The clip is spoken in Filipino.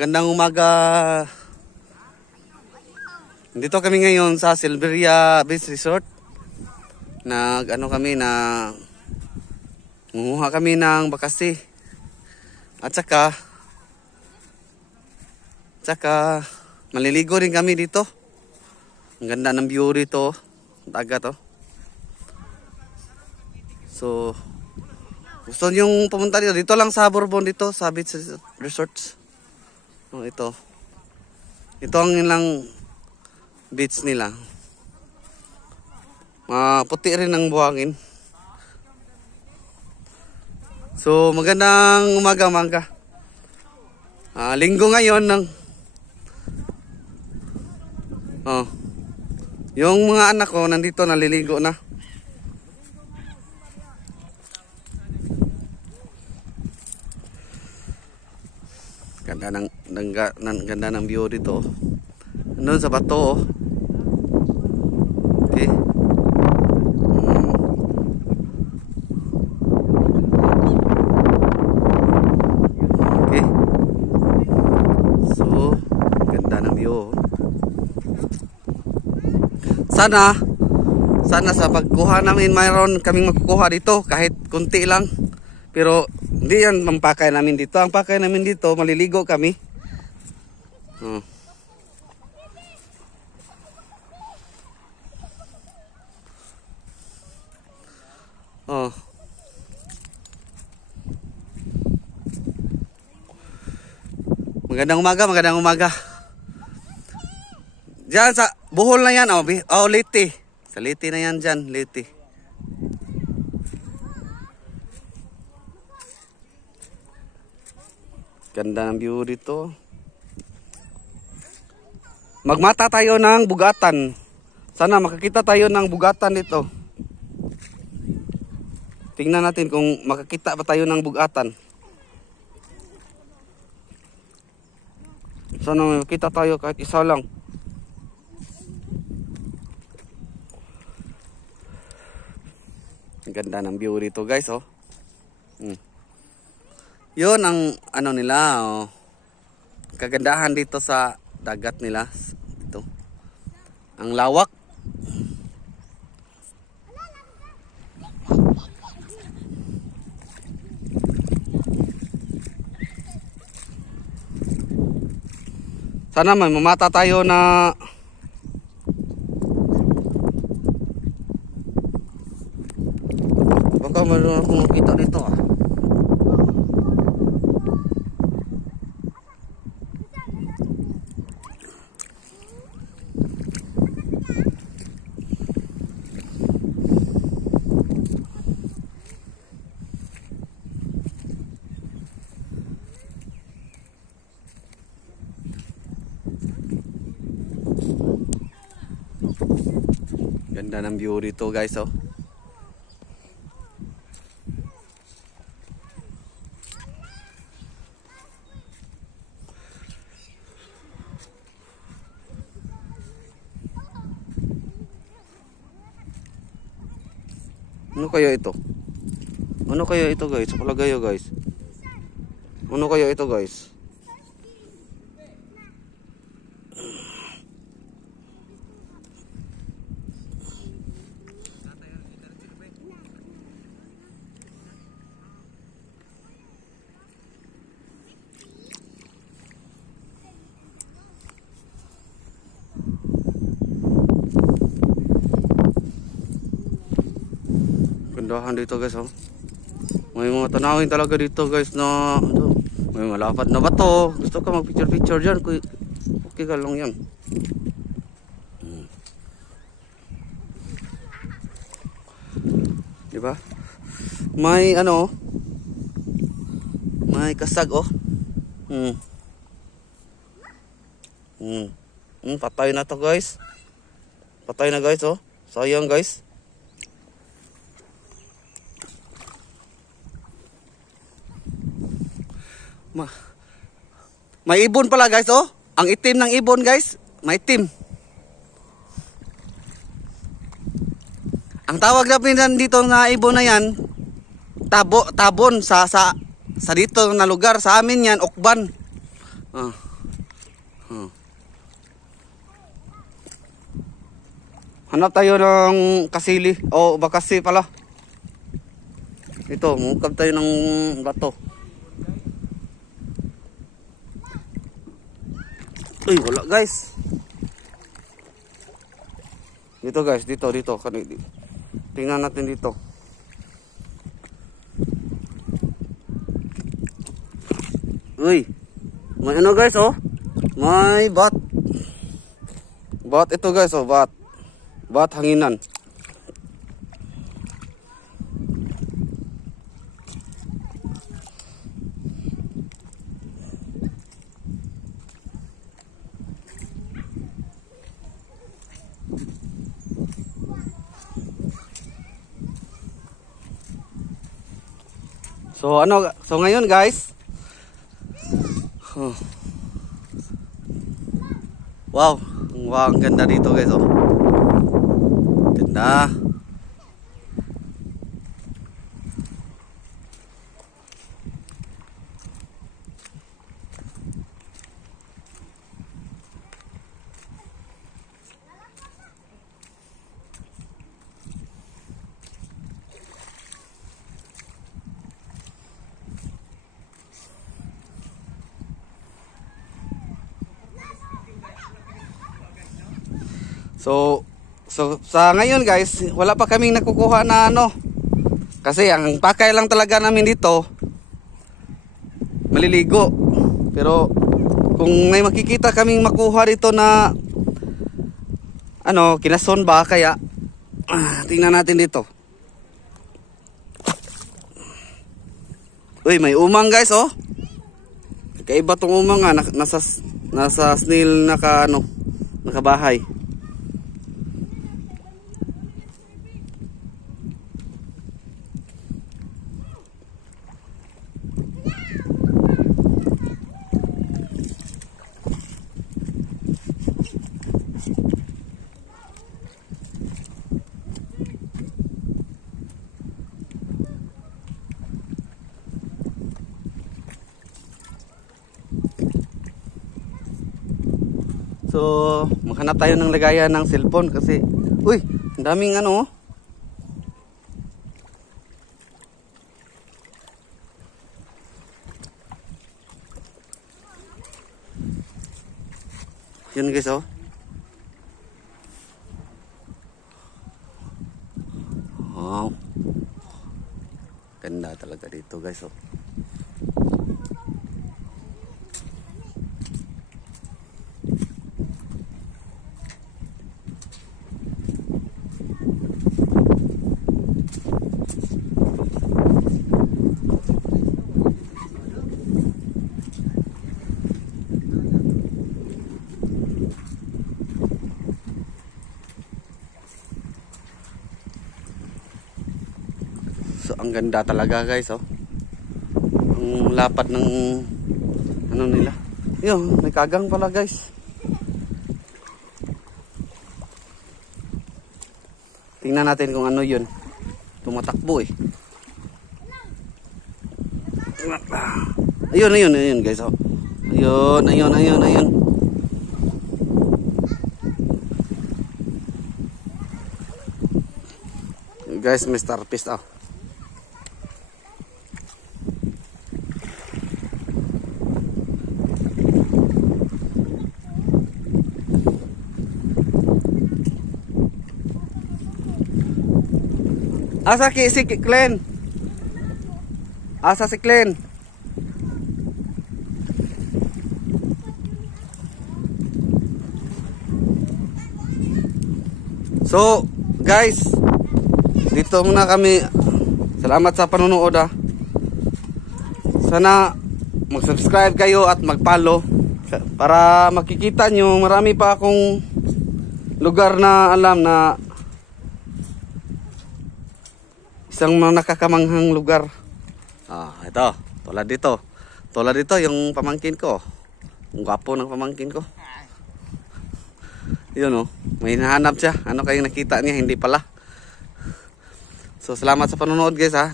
Magandang umaga. Dito kami ngayon sa Silveria Beach Resort. Nanguha kami ng bakasi. At saka maliligo rin kami dito. Ang ganda ng view dito, dagat oh. So gusto niyong pumunta dito, dito lang sa Bourbon dito sa Beach Resorts. Oh, ito ang ilang beach nila. Puti rin ang buhangin. So magandang umaga. Linggo ngayon ng yung mga anak ko nandito naliligo na. Ganda ng view dito. Doon sa bato oh. Okay. Okay. So, ganda ng view. Sana sa pagkuha namin mayroon kaming makukuha dito kahit kunti lang. Pero hindi yan mampakay namin dito. Ang pakay namin dito, maliligo kami. Magandang umaga. Diyan sa Bohol na yan. Leyte. Sa Leyte na yan dyan. Leyte. Ganda ng view dito. Magmata tayo ng bugatan. Sana makakita tayo ng bugatan dito. Tingnan natin kung makakita pa tayo ng bugatan. Sana makita tayo kahit isa lang. Ang ganda ng view dito guys oh. Yun ang nila oh. Kagandahan dito sa dagat nila. Ito. Ang lawak. Sana may mamata tayo na baka meron akong makita dito ah. Ganda ng view dito guys oh. Ano kaya ito? Ano kaya ito guys? Palagayo guys. Ano kaya ito guys? Gandahan dito guys oh. May mga tanawin talaga dito guys na may malapad na bato. Gusto ka mag picture dyan, okay ka lang yan. Diba? May may kasag oh. Patay na to guys. Patay na guys oh. Sayang guys. May ibon pala guys oh. Ang itim ng ibon guys. May itim. Ang tawag namin dito na ibon na yan, tabon sa dito na lugar sa amin yan, ukban. Hanap tayo ng kasili. O bakasi pala. Ito, mukab tayo ng bato. Uy, wala guys. Dito guys, dito. Tingnan natin dito. Uy, may ano guys oh. May bat. Bat ito guys oh, bat. Bat hanginan. So ngayon guys. Wow, ang ganda dito guys oh. Ganda. So sa ngayon guys, wala pa kaming nakukuha na ano. Kasi ang pakay lang talaga namin dito maliligo. Pero kung may makikita kaming makuha dito na ano, kinason ba kaya tingnan natin dito. Uy, may umang guys oh. Kaiba tong umang nga nasa snail nakabahay. So, maghanap tayo ng lagayan ng cellphone kasi, uy, ang daming ano. Yun guys, oh. Wow. Ganda talaga dito guys, oh. So ang ganda talaga guys oh. Ang lapad ng ano nila. Yun, may kagang pala guys. Tingnan natin kung ano yun. Tumatakbo eh. Ayun guys oh. Ayun. Guys, may starfish oh. Asa si Glenn? Asa si Glenn? So, guys, dito muna kami. Salamat sa panonood ah. Sana mag-subscribe kayo at mag-follow para makikita nyo marami pa akong lugar na alam na isang mga nakakamanghang lugar. Ito, tulad dito yung pamangkin ko. Ang gwapo ng pamangkin ko. Yun oh, may hinahanap siya. Ano kayong nakita niya? Hindi pala. So salamat sa panonood guys ha.